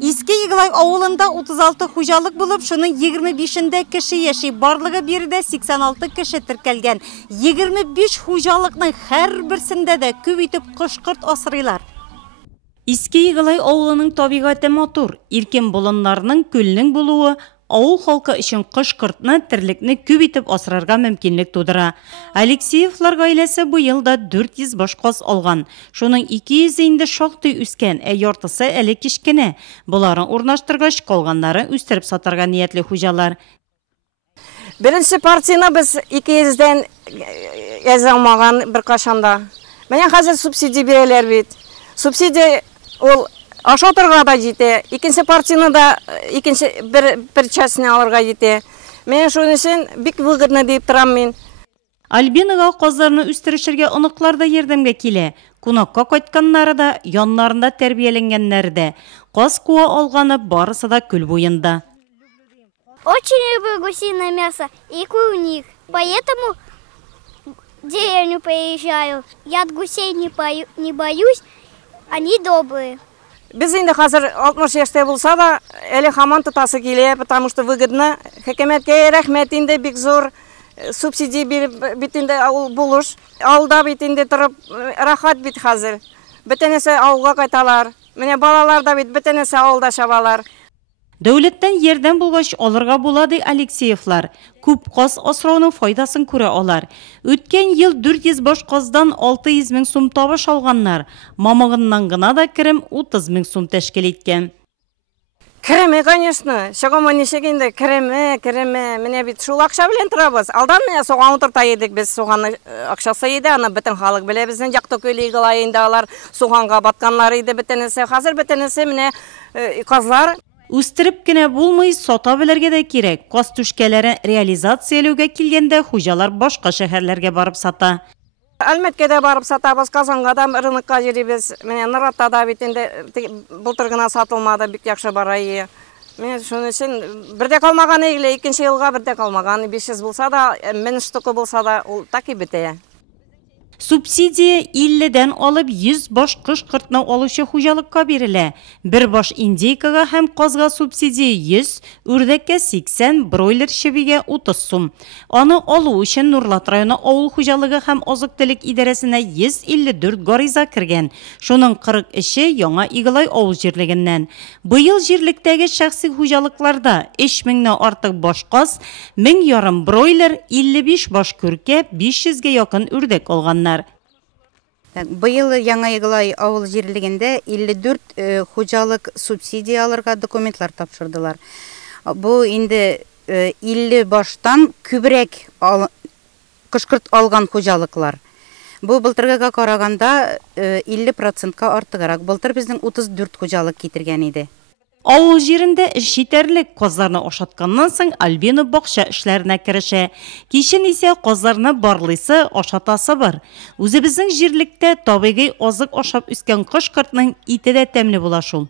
Иске Игылай авылында 36 хужалык булып, шуның 25-ндә кеше яши, барлыгы биредә 86 кеше теркәлгән. 25 хужалыкның һәрберсендә дә күп итеп кош-корт асрыйлар. Иске Игылай авылының табигаты матур, иркен болыннарның, көлнең булуы авыл халкы өчен кош-кортны, терлекне күп итеп асрарга мөмкинлек тудыра. Алексеевлар гаиләсе бу елда 400 баш каз алган. Шуның 200 инде шактый үскән, яртысы әле кичкенә. Буларын урнаштыргач, калганнары үстереп сатарга ниятли хуҗалар. Беренче партияны без 200-дән язылмаган бер кашанда. Менә хәзер субсидия бирәләр бит. Субсидия ул ашатырга да җитә. Икенче партияны да икенче бер частьны алырга җитә. Мен шуның өчен бик выгодно дип торам мин. Альбинага казларны үстерешергә оныклар да ярдәмгә килә. Кунакка кайтканнары да, яннарында тәрбияләнгәннәре дә. Каз куа алганы барысы да күл буенда. Очень люблю гусиное мясо и куник. Поэтому в деревню поезжаю. Я от гусей не боюсь, они добрые. Без инде хәзер 60 яшьтә булса да, әле һаман тотасы килә, потому что выгодно. Хөкүмәткә рәхмәт инде бик зур субсидия биреп бит инде ул булыш. Алда бит инде торып рахат бит хәзер. Бөтенесе авылга кайталар. Менә балалар да бит бөтенесе авылда чабалар. Дәүләттән ярдәм булгач алырга була ди Алексеевлар. Күп каз асрауның файдасын күрә алар. Үткән ел 400 баш каздан 600 мең сум табыш алганнар. Мамыгыннан гына да керем 30 мең сум тәшкил иткән. Кереме, конечно. Шагыма ничек инде кереме. Менә бит шул акча белән торабыз. Алдан менә суган утырта идек без, суганны акчасы иде, аны бөтен халык белә безнең якты көйле Игылай инде алар суганга батканнар иде бөтенесе. Хәзер бөтенесе менә казлар Үстереп кенә булмый, сата белергә дә кирәк. Каз түшкәләре реализацияләүгә килгәндә хуҗалар башка шәһәрләргә барып сата. Әлмәткәдә барып сатабыз, Казанга да, рынокка йөрибез. Менә Норатта да бит инде былтыр гына сатылмады, бик яхшы бара ие. Мен шуның өчен бердә калмаган игле, икенче елга бердә калмаган, 500 булса да, 1000 штука булса да, ул таки бетә. Субсидия 50-дән алып 100 баш кош-кортны алучы хуҗалыкка бирелә. Бер баш индейкага һәм казга субсидия 100, үрдәккә 80, бройлер чебигә 30 сум. Аны алу өчен Нурлат районы авыл хуҗалыгы һәм азык-төлек идарәсенә 154 гариза кергән. Шуның 43-е яңа Игылай авыл җирлегеннән. Быел җирлектәге шәхси хуҗалыкларда 3000ннән артык баш каз, 1000 бройлер, 55 баш күркә, 500гә якын үрдәк алганнар. Быел яңа Игылай авыл җирлегендә 54 хуҗалык субсидия алырга документлар тапшырдылар. Бу инде 50 баштан күбрәк кош-корт алган хуҗалыклар. Бу былтыргыга караганда 50%-ка артыграк. Былтыр безнең 34 хуҗалык китергән иде. Авыл җирендә эш җитәрлек, казларны ашатканнан соң Альбина бакча эшләренә керешә. Кичен исә казларны барлыйсы, ашатасы бар. Үзебезнең җирлектә табигый азык ашап үскән кош-кортның ите дә тәмле була шул.